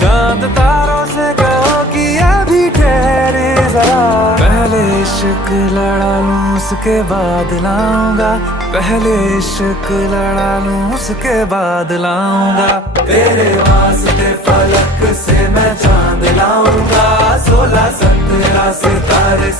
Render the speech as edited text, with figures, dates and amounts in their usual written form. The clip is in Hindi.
चांद तारों से कहो कि अभी ठहरे जरा। पहले इश्क लड़ा लूं उसके बाद लाऊंगा, पहले इश्क लड़ा लूं उसके बाद लाऊंगा। तेरे वास्ते फलक से मैं चांद लाऊंगा, 16 17 सितारे